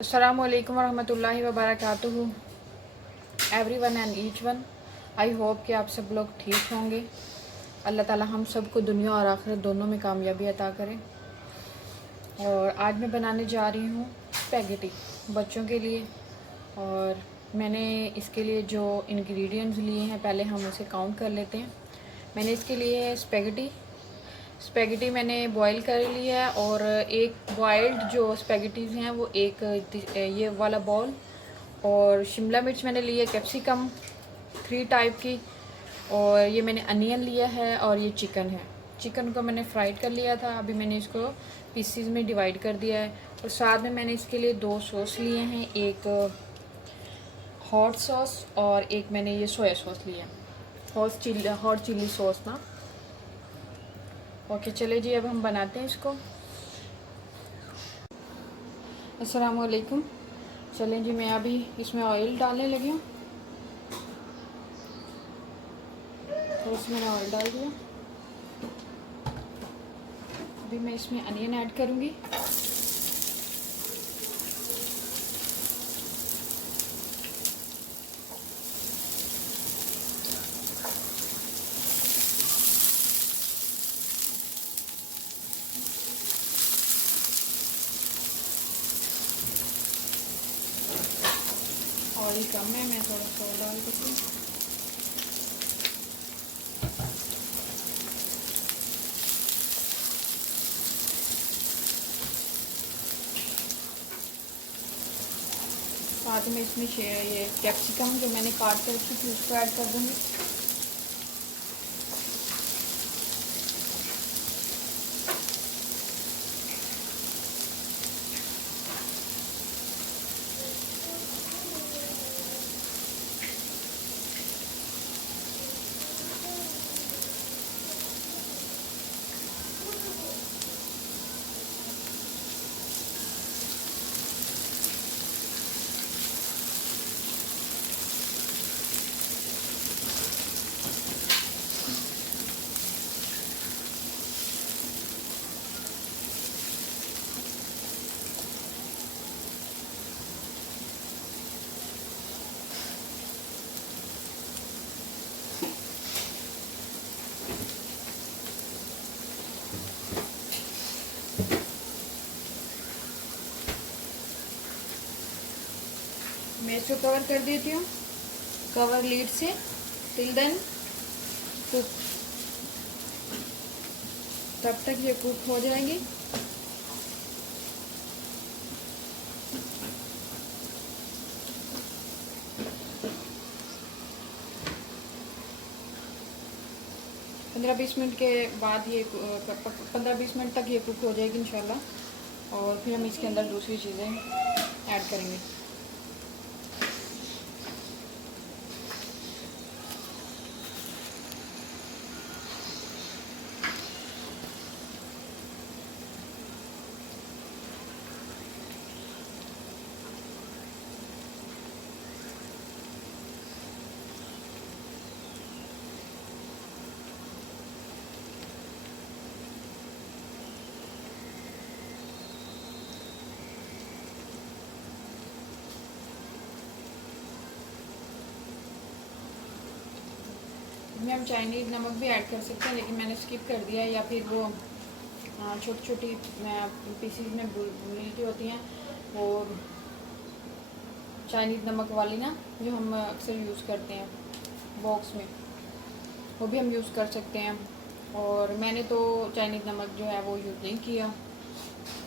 अस्सलामु अलैकुम वरहमतुल्लाहि वबरकातुहू everyone and each one. I hope कि आप सब लोग ठीक होंगे। अल्लाह ताला हम सबको दुनिया और आखिरत दोनों में कामयाबी अता करें। और आज मैं बनाने जा रही हूँ स्पैगेटी बच्चों के लिए। और मैंने इसके लिए जो इंग्रेडिएंट्स लिए हैं पहले हम उसे काउंट कर लेते हैं। मैंने इसके लिए स्पैगेटी मैंने बॉईल कर लिया है और एक बॉइल्ड जो स्पैगेटीज़ हैं वो एक ये वाला बॉल, और शिमला मिर्च मैंने ली है, कैप्सिकम 3 टाइप की, और ये मैंने अनियन लिया है, और ये चिकन है। चिकन को मैंने फ्राइड कर लिया था, अभी मैंने इसको पीसीज में डिवाइड कर दिया है। और साथ में मैंने इसके लिए 2 सॉस लिए हैं, एक हॉट सॉस और एक मैंने ये सोया सॉस लिया है, हॉट चिल्ली सॉस ना। ओके चले जी, अब हम बनाते हैं इसको। अस्सलाम वालेकुम। चलें जी, मैं अभी इसमें ऑयल डालने लगी हूँ। तो इसमें मैंने ऑयल डाल दिया। अभी मैं इसमें अनियन ऐड करूँगी। ऑयल कम है, मैं थोड़ा सा और डाल देती हूँ। साथ में इसमें ये कैप्सिकम जो मैंने काट कर रखी थी उसको ऐड कर दूँगी। मैं इसको कवर कर देती हूँ कवर लीड से। टिल देन कुक, तब तक ये कुक हो जाएंगी। पंद्रह 20 मिनट के बाद ये 15-20 मिनट तक ये कुक हो जाएगी इंशाल्लाह। और फिर हम इसके अंदर दूसरी चीज़ें ऐड करेंगे। इसमें हम चाइनीज़ नमक भी ऐड कर सकते हैं, लेकिन मैंने स्किप कर दिया, या फिर वो छोटी छोटी पीसीज में मिलती होती हैं वो चाइनीज़ नमक वाली ना, जो हम अक्सर यूज़ करते हैं बॉक्स में, वो भी हम यूज़ कर सकते हैं। और मैंने तो चाइनीज़ नमक जो है वो यूज़ नहीं किया,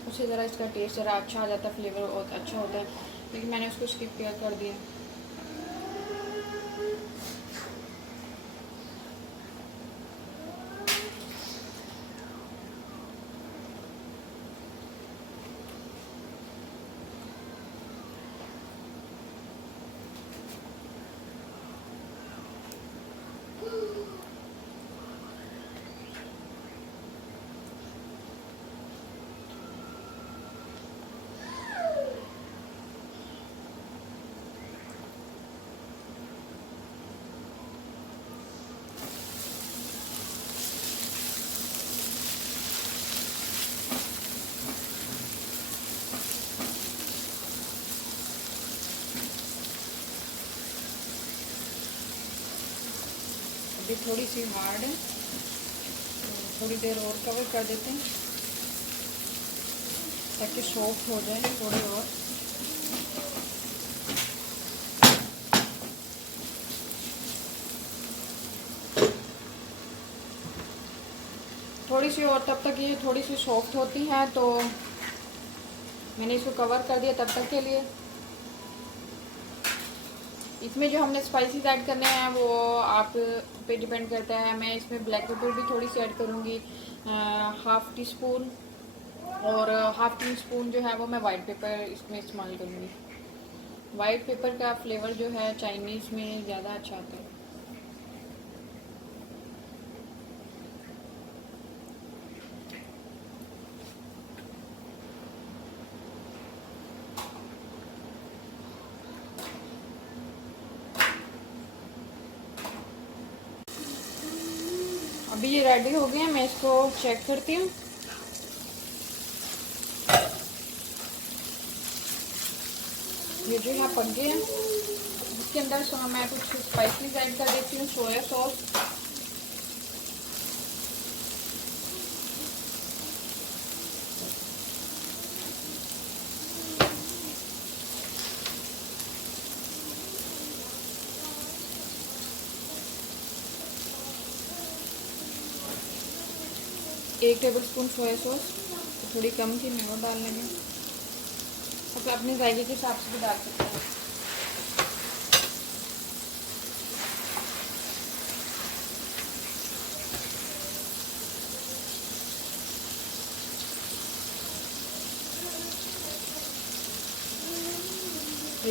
उससे ज़रा इसका टेस्ट ज़रा अच्छा आ जाता है, फ्लेवर बहुत अच्छा होता है, लेकिन मैंने उसको स्किप कर दिया। अभी थोड़ी सी हार्ड है, तो थोड़ी देर और कवर कर देते हैं ताकि सॉफ्ट हो जाए थोड़ी और। थोड़ी सी और, तब तक ये थोड़ी सी सॉफ्ट होती हैं तो मैंने इसको कवर कर दिया तब तक के लिए। इसमें जो हमने स्पाइसेस ऐड करने हैं वो आप पे डिपेंड करता है। मैं इसमें ब्लैक पेपर भी थोड़ी सी ऐड करूँगी, हाफ़ टी स्पून, और हाफ़ टी स्पून जो है वो मैं वाइट पेपर इसमें इस्तेमाल करूँगी। वाइट पेपर का फ्लेवर जो है चाइनीज़ में ज़्यादा अच्छा आता है। अभी ये रेडी हो गए हैं, मैं इसको चेक करती हूँ। ये जो यहाँ पक गए हैं, इसके अंदर मैं कुछ स्पाइसेस ऐड कर देती हूँ। सोया सॉस, एक टेबलस्पून सोया सॉस, थोड़ी कम थी मैं और डाल लेंगे। तो अपने जायके के हिसाब से भी डाल सकते हैं।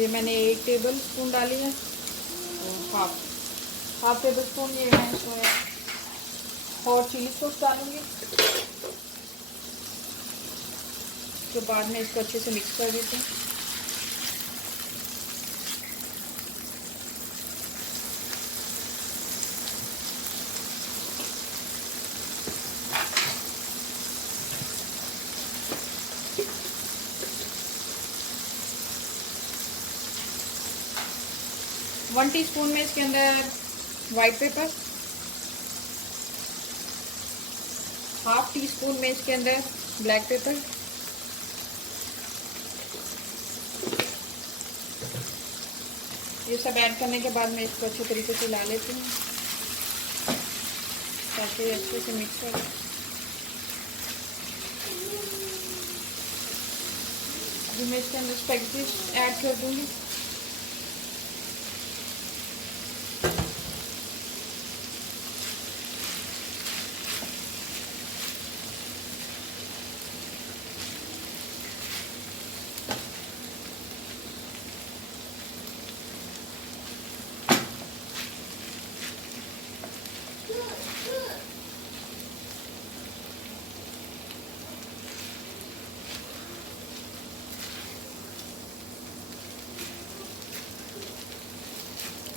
ये मैंने एक टेबल स्पून डाली है, और हाफ टेबल स्पून ये मैं सोया और चिली सॉस डालूंगी। तो बाद में इसको अच्छे से मिक्स कर देते हैं। वन टीस्पून में इसके अंदर white paper, half tea spoon में इसके अंदर ब्लैक पेपर, ये सब ऐड करने के बाद मैं इसको अच्छे तरीके से ला लेती हूँ ताकि अच्छे से मिक्स हो। अभी मैं इसके अंदर स्पाइसेस ऐड कर दूँगी।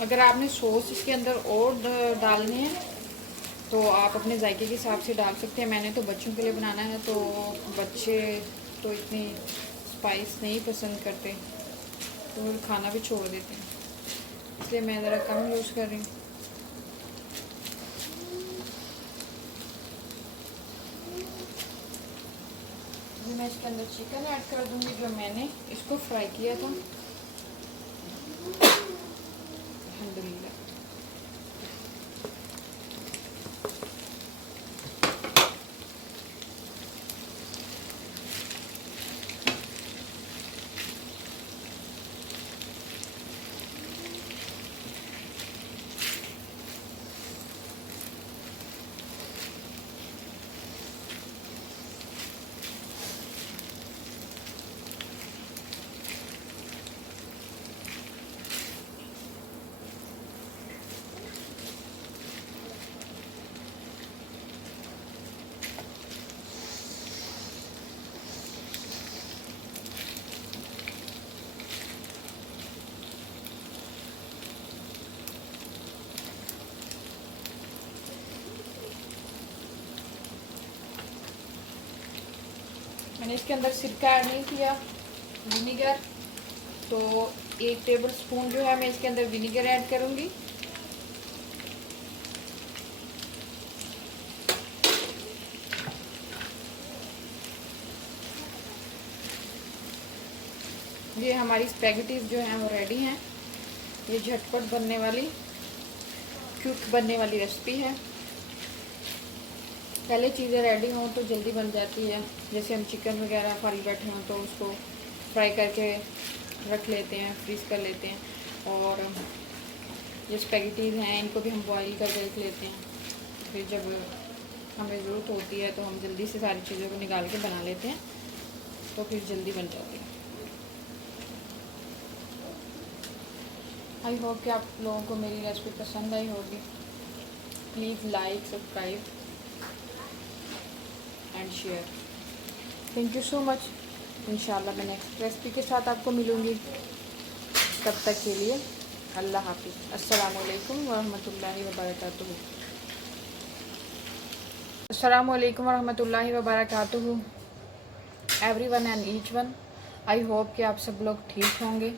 अगर आपने सॉस इसके अंदर और डालने हैं तो आप अपने जायके के हिसाब से डाल सकते हैं। मैंने तो बच्चों के लिए बनाना है, तो बच्चे तो इतनी स्पाइस नहीं पसंद करते, तो वो खाना भी छोड़ देते हैं, इसलिए मैं ज़रा कम यूज़ कर रही हूँ। मैं इसके अंदर चिकन ऐड कर दूँगी जो मैंने इसको फ्राई किया था। अल्हम्दुलिल्लाह। मैंने इसके अंदर सिरका ऐड नहीं किया, विनीगर, तो 1 टेबल स्पून जो है मैं इसके अंदर विनीगर ऐड करूँगी। ये हमारी स्पैगेटीज जो हैं वो रेडी हैं। ये झटपट बनने वाली, क्विक बनने वाली रेसिपी है। पहले चीज़ें रेडी हों तो जल्दी बन जाती है। जैसे हम चिकन वगैरह फारी बैठे हों तो उसको फ्राई करके रख लेते हैं, फ्रीज़ कर लेते हैं। और ये स्पैगेटीज़ हैं इनको भी हम बॉईल करके रख लेते हैं। फिर जब हमें ज़रूरत होती है तो हम जल्दी से सारी चीज़ों को निकाल के बना लेते हैं, तो फिर जल्दी बन जाती है। आई होप कि आप लोगों को मेरी रेसिपी पसंद आई होगी। Please like, subscribe and share. Thank you so much. इंशाल्लाह मैं नेक्स्ट रेसिपी के साथ आपको मिलूँगी। तब तक के लिए अल्लाह हाफिज़। अस्सलामु अलैकुम वरहमतुल्लाहि वबरकातुहू। अस्सलामु अलैकुम वरहमतुल्लाहि वबरकातुहू everyone and each one. I hope कि आप सब लोग ठीक होंगे।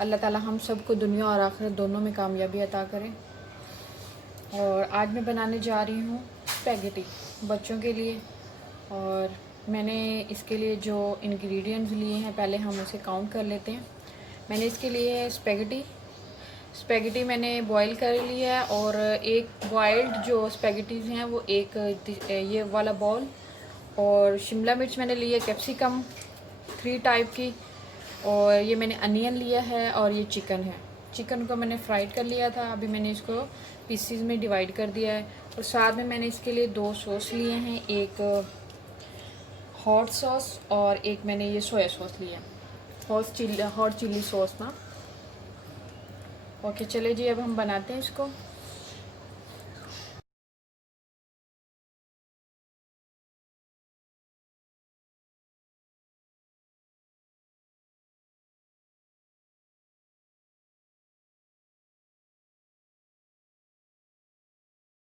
अल्लाह ताला हम सब को दुनिया और आखिरत दोनों में कामयाबी अता करें। और आज मैं बनाने जा रही हूँ स्पैगेटी बच्चों के लिए। और मैंने इसके लिए जो इंग्रेडिएंट्स लिए हैं पहले हम उसे काउंट कर लेते हैं। मैंने इसके लिए स्पैगेटी मैंने बॉईल कर ली है। और एक बॉइल्ड जो स्पैगेटीज़ हैं वो एक ये वाला बॉल। और शिमला मिर्च मैंने ली है, कैप्सिकम 3 टाइप की। और ये मैंने अनियन लिया है। और ये चिकन है। चिकन को मैंने फ्राइड कर लिया था, अभी मैंने इसको पीसीज में डिवाइड कर दिया है। और साथ में मैंने इसके लिए 2 सॉस लिए हैं, एक हॉट सॉस और एक मैंने ये सोया सॉस लिया, हॉट चिल्ली सॉस ना। ओके चले जी, अब हम बनाते हैं इसको।